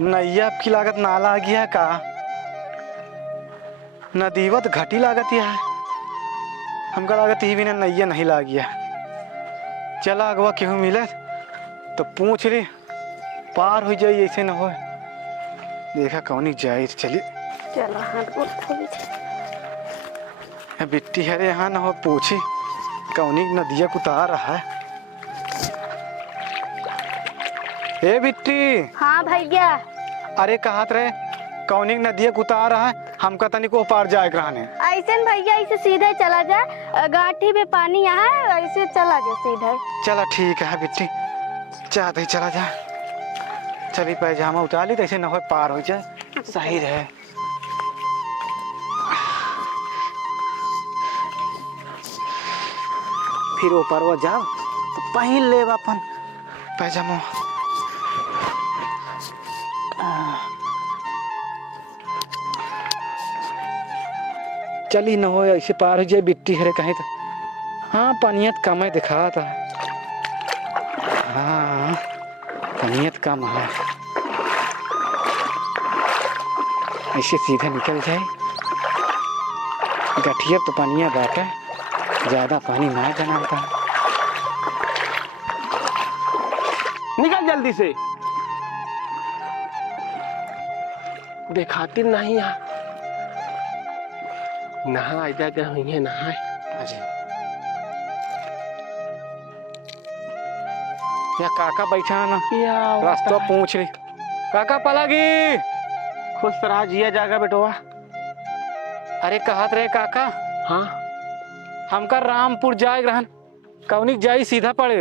नैया की लागत नाला आ गया का नदीवत घटी लागत है। हमका लागत ही भी ना नैया नहीं ला गया। चला अगवा केहू मिले तो पूछ ली पार हो जाए, ऐसे न हो। देखा कौनी जाए चलिए। चलो हाथ बिट्टी हरे यहाँ न हो पूछी कौनी नदिया कुतार रहा है। ए बिट्टी। हाँ भैया। अरे कहात रहे कौनी नदिया कुतार रहा है, हमका तनी को पार जाए रहने। ऐसे न भैया ऐसे सीधे चला जा, गाठी में पानी यहाँ है, ऐसे चला जा सीधे। चला ठीक है बिट्टी, चाहते ही चला जा। चली पैजामा उतार ली तो ऐसे न हो पार हो जाए, सही रहे। फिर ऊपर वो जाओ तो पहन ले अपन पैजामा। चली न हो ऐसे पार हो जाए बिट्टी हरे कहीं तो। हाँ पनियत कम है दिखा था। हाँ पनियत कम है, ऐसे सीधा निकल जाए। गठिया तो पनिया बाटा, ज्यादा पानी ना जमाता। निकल जल्दी से, देखाती नहीं यहाँ। नहा जाते हुई है नहाए। या काका बैठा ना रास्ता पूछ ली। काका पलागी खुश रहा जिया जागा बेटवा। अरे कहत रहे काका। हाँ हमका रामपुर जाए रहन, कौनी जाई सीधा पड़े।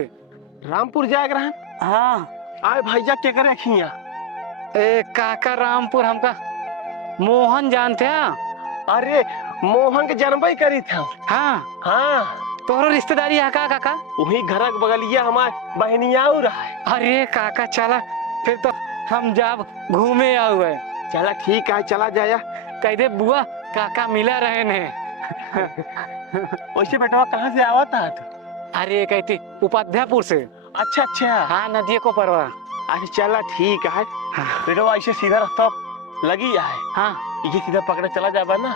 रामपुर जाए रहन। हाँ आए भैया क्या करे खिया। ए काका रामपुर हमका मोहन जानते हैं। अरे मोहन के जनबई करी था। हाँ हाँ तोहरा रिश्तेदारी है का काका? वही घर के बगलिया हमारे बहनिया रहा है। अरे काका चला फिर तो हम जाब घूमे आऊ है। चला ठीक है चला जाया। कह दे बुआ काका मिला रहे ने। वैसे बेटवा कहाँ से आवा था तू? अरे कहती उपाध्यायपुर से। अच्छा अच्छा। हाँ नदी को परवा। अच्छा चला ठीक है। हाँ। बेटवा ऐसे सीधा रास्ता लगी है। हाँ ये सीधा पकड़े चला जाबा ना,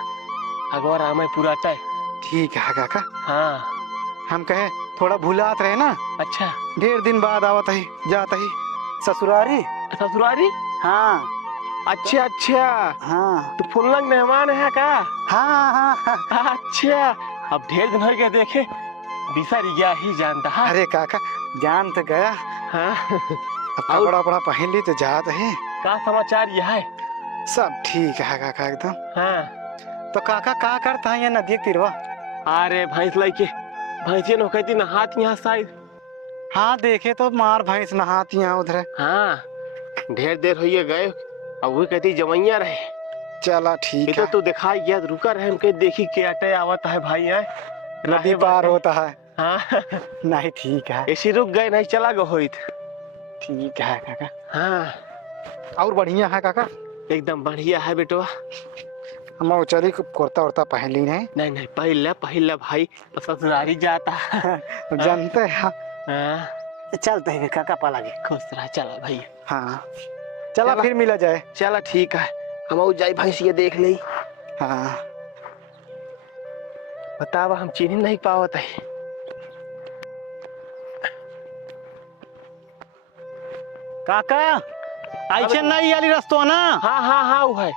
अगवा राम है पूरा टाइम। ठीक है काका। हाँ हम कहे थोड़ा भूलात रहे ना। अच्छा ढेर दिन बाद आवत ही जाता ही ससुरारी। ससुरारी। हाँ अच्छा अच्छा। हाँ तो फुल्लंग मेहमान है का? हाँ हाँ हाँ। अच्छा अब ढेर दिन हो गए देखे, बिसर गया ही जानता है। अरे काका जान तो गया। हाँ अब कपड़ा वपड़ा पहन ली तो जात है। का समाचार यह है? सब ठीक है काका एकदम। हाँ तो काका का करता है ये नदी के तिरवा? अरे भैंस लेके भैंसियन हो कहती नहात यहाँ शायद। हाँ देखे तो मार भैंस नहाती यहाँ उधर। हाँ ढेर देर हो गए, अब वो कहती जमैया रहे। चला ठीक है। है। तू दिखाई गया रुका रहे, हमके देखी के अटे आवत है भाई है नदी पार होता है। हाँ नहीं ठीक है। ऐसे रुक गए नहीं चला गो होइत। ठीक है काका। हाँ और बढ़िया है काका। एकदम बढ़िया है बेटवा। हम उचरी कुर्ता उर्ता पहन ली नहीं। नहीं पहला भाई ससुरारी जाता। जानते हैं। हाँ चलते हैं काका पालागे। खुश रहा चला भाई। हाँ चला फिर मिला जाए। चला ठीक है, हम जाई भैंस ये देख ली। हाँ बतावा हम चीनी नहीं पावत है। काका ऐसे नहीं वाली रास्ता ना। हाँ हाँ हाँ वो है।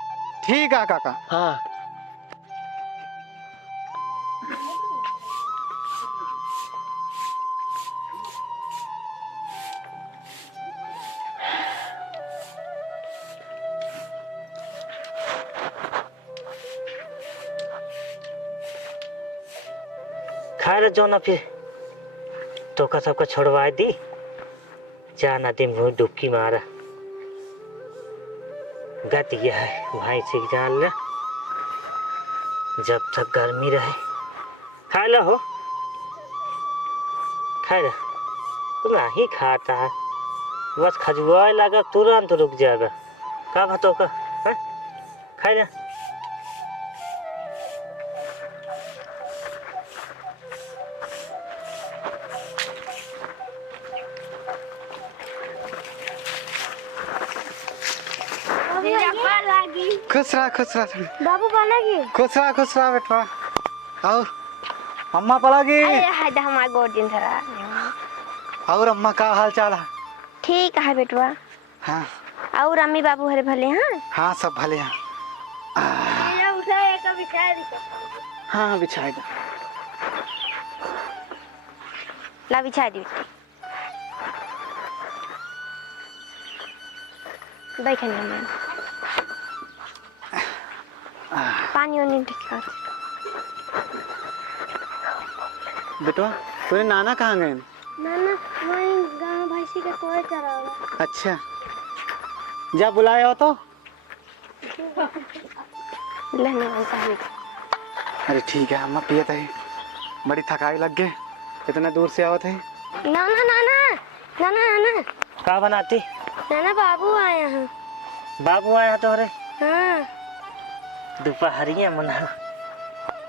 ठीक है काका। हाँ खैर जो ना फिर तो का सबका छोड़वा दी जा नदी में डुबकी मारा गत गया है भाई से जान ले जब तक गर्मी रहे। खा लो हो खैर तो नहीं खाता है, बस खजुआ लगा तुरंत रुक जाएगा। का भातों का खा ले। खुश रहा खुश रहा। बाबू बनेगी। खुश रहा बेटवा। और अम्मा पड़ागी। अरे हाय दा हमारा गोद दिन धरा। और अम्मा का हाल चाल है? ठीक है बेटवा। हाँ और अम्मी बाबू हरे भले हैं? हाँ सब भले हैं। उठा एक बिछा दी। हाँ बिछाए दो। ला बिछा दी। बैठे नहीं पानी वानी दिखा। बेटवा तूने नाना कहाँ गए? नाना वहीं गांव भैंसी के कोए चरावा। अच्छा जा बुलाया हो तो। लेने वाला। अरे ठीक है अम्मा पिए थे, बड़ी थकाई लग गई, इतने दूर से आओ थे। नाना नाना नाना नाना का बनाती? नाना बाबू आए हैं। बाबू आया तो? अरे हाँ दोपहरिया मना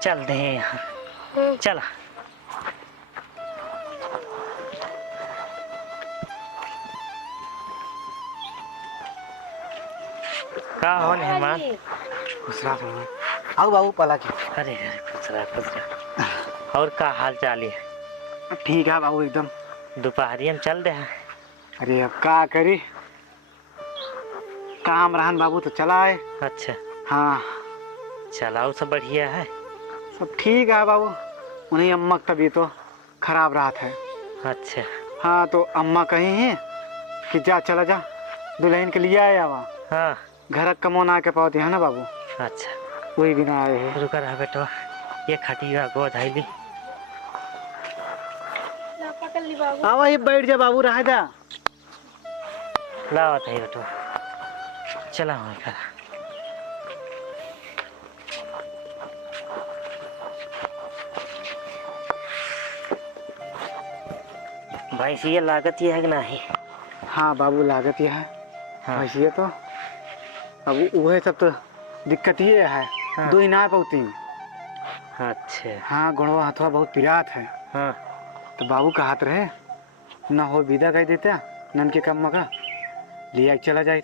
चल दे यहाँ। चला का हो मेहमान? खुश रहा तुम। आओ बाबू पला के। अरे अरे खुश रहा। और का हाल चाल है? ठीक है बाबू एकदम। दोपहरिया में चल दे। अरे अब का करी, काम रहन बाबू तो चला है। अच्छा हाँ चलाओ सब बढ़िया है। सब ठीक है बाबू, उन्हें अम्मा की तबीयत तो खराब रहा था। अच्छा हाँ तो अम्मा कही है कि जा चला जा दुल्हन के लिए आया वहाँ। हाँ घर कमोन आके पाती है ना बाबू, अच्छा वही बिना आए हैं। रुका रहा बेटवा, ये खटिया गोद है। आवा ही बैठ जा बाबू, रह जा। लाओ है बेटवा, चला हो कर। भाई ये लागत ही है कि नहीं? हाँ बाबू लागत ये है। हाँ। वैसे ये तो अब वह सब तो दिक्कत ये है। हाँ। दो ही ना पौती। अच्छा हाँ गुणवा हथवा बहुत पिरात है। हाँ तो बाबू का हाथ रहे ना हो विदा कह देता नन के कम मका लिया चला जाए।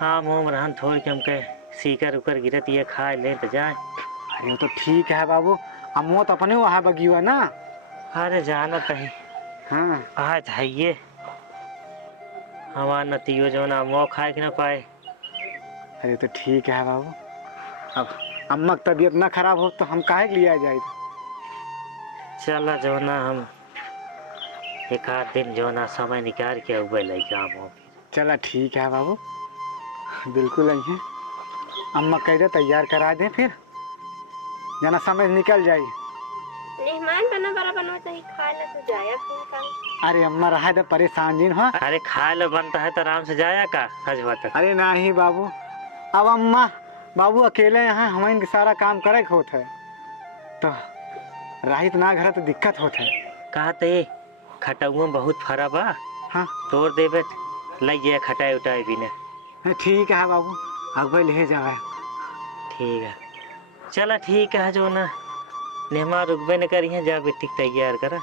हाँ मुँह रहन थोड़ के हमके सीकर उकर गिरत ये खा ले तो जाए। अरे वो तो ठीक है बाबू, हम तो अपने वहाँ बगिया ना। अरे जाना कहीं हाँ आज है ये हमारा नतियो जो ना मौ खाए कि ना पाए। अरे तो ठीक है बाबू, अब अम्मा की तबीयत ना खराब हो तो हम काहे के लिया जाए। चला जो ना हम एक आध दिन जो ना समय निकाल के उबे ले जाओ। चला ठीक है बाबू, बिल्कुल आई है। अम्मा कह दे तैयार करा दे, फिर जना समय निकल जाए। मेहमान बना बड़ा बनवा चाहिए, खा ले तो जाया फिर काम। अरे अम्मा रहा दे परेशान जिन हो। अरे खाए लो बनता है तो आराम से जाया का हजवा तक। अरे नहीं बाबू, अब अम्मा बाबू अकेले यहाँ हम इनके सारा काम करे के होते है, तो राहित ना घर तो दिक्कत होते है। कहा थे खटाऊ बहुत फरा बा। हाँ तोड़ देवे लग जाए खटाई उटाई भी ने। ठीक है बाबू, अब ले जाए। ठीक है चला ठीक है जो ना मेहमान रुकबे न करी है जा बेटी तैयार करा।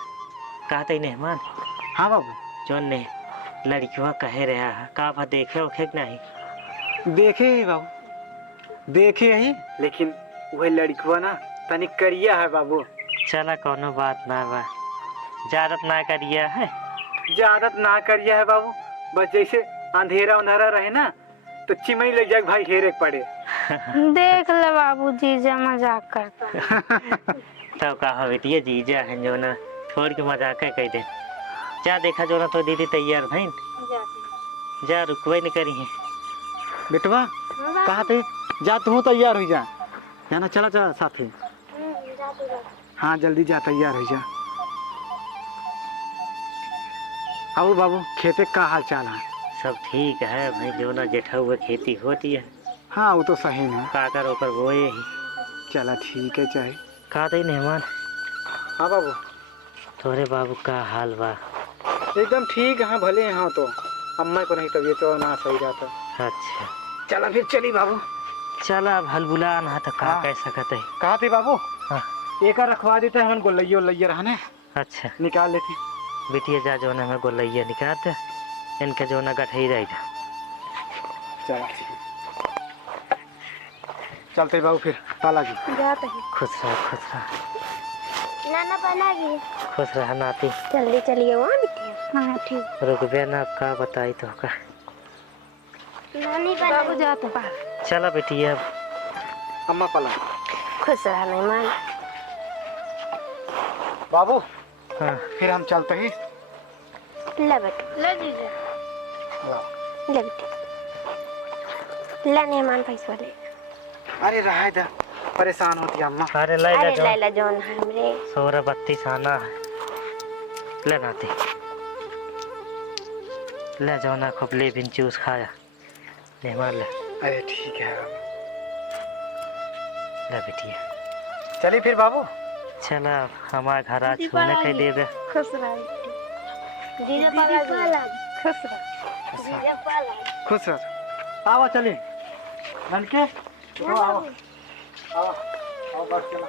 कहा थे मेहमान? हाँ बाबू। जो ने लड़कियों कहे रहा है का बा देखे ओखे नहीं? देखे ही बाबू, देखे ही, लेकिन वही लड़कियों ना तनिक करिया है बाबू। चला कोनो बात ना बा, जारत ना करिया है। ज्यादत ना करिया है बाबू, बस जैसे अंधेरा उन्हेरा रहे ना तो चिमई लग जाए भाई हेरे पड़े। देख ले बाबू जीजा मजाक करता। तब कहा बेटी जीजा है जो ना छोड़ के मजाक कह दे। जा देखा जो ना तो दीदी तैयार भाई जा रुकवे न करी है। बेटवा कहा थे जा तू तैयार हो जा, जाना चला चला साथी। हाँ जल्दी जा तैयार हो जा। आओ बाबू, खेते का हाल चाल है? सब ठीक है भाई, जो ना जेठा हुआ खेती होती है। हाँ वो तो सही है। काकर ओकर बोए ही। चला ठीक है चाहे। कहा थे मेहमान? हाँ बाबू। तोरे बाबू का हाल बा? एकदम ठीक है, भले यहाँ तो अम्मा को नहीं तबीयत तो ना सही रहता। अच्छा चला फिर चली बाबू। चला भल बुला ना तो का कह सकते है। कहा थे बाबू? हाँ एक रखवा देते हैं, हम गोलैया उलैया रहने अच्छा निकाल लेते। बेटिया जा जो ना मैं गोलैया निकालते इनके जो ना गठई रही था। चला चलते बाबू फिर ताला जी। जाते हैं। खुश रह नाना बनागी। खुश रह नाती। जल्दी चलिए वहाँ बिटिया। हाँ ठीक। रुक बे ना का बताई तो का। नानी बाबू जाते हैं। चला बेटिया। अम्मा पलंग। खुश रहा मेहमान। बाबू हाँ फिर हम चलते ही। ले बेटे ले दीजिए। ले बेटे ले मेहमान पैसा ले। अरे रहा था परेशान होती है अम्मा। अरे लाई अरे ला लैला जौन है हमरे। 16 आना है। ले नाती ले जाओ ना खूब ले बिन जूस खाया मेहमान ले। अरे ठीक है ले बेटिया चलिए फिर बाबू। चला हमारे घर आज छूने के लिए दे। खुश रहा दीदी पाला खुश रहा दीदी पाला। खुश रह। आओ चलिए बन के तो आओ आओ आओ बस चला।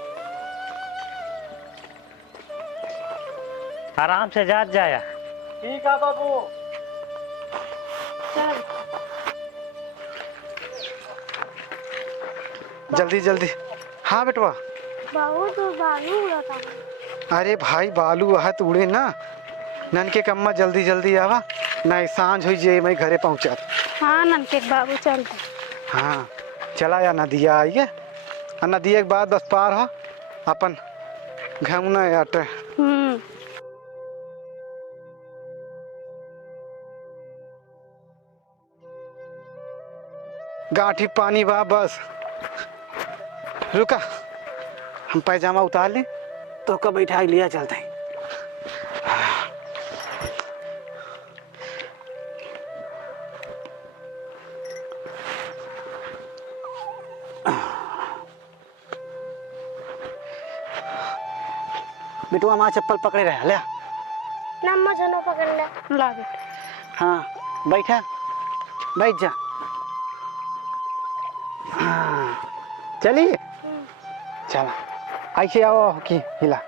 आराम से जात जाया। ठीक है बाबू। जल्दी जल्दी। हाँ बेटवा। बाबू तो बालू उड़ाता है। अरे भाई बालू आहत उड़े ना ननके कम्मा जल्दी जल्दी आवा नहीं सांझ हो जाए मैं घरे पहुँचा। हाँ ननके बाबू चलते। हाँ चला या नदिया आइए और नदिया के बाद बस पार हो अपन घूमना आटे। गांठी पानी बा बस। रुका हम पैजामा उतार लें तो कब बैठा लिया चलते हैं। बेटू हमारा चप्पल पकड़े रहे ले। नम्मा जनो पकड़ ले। ला बेटे। हाँ बैठा बैठ जा। हाँ चलिए चला ऐसे आओ कि हिला।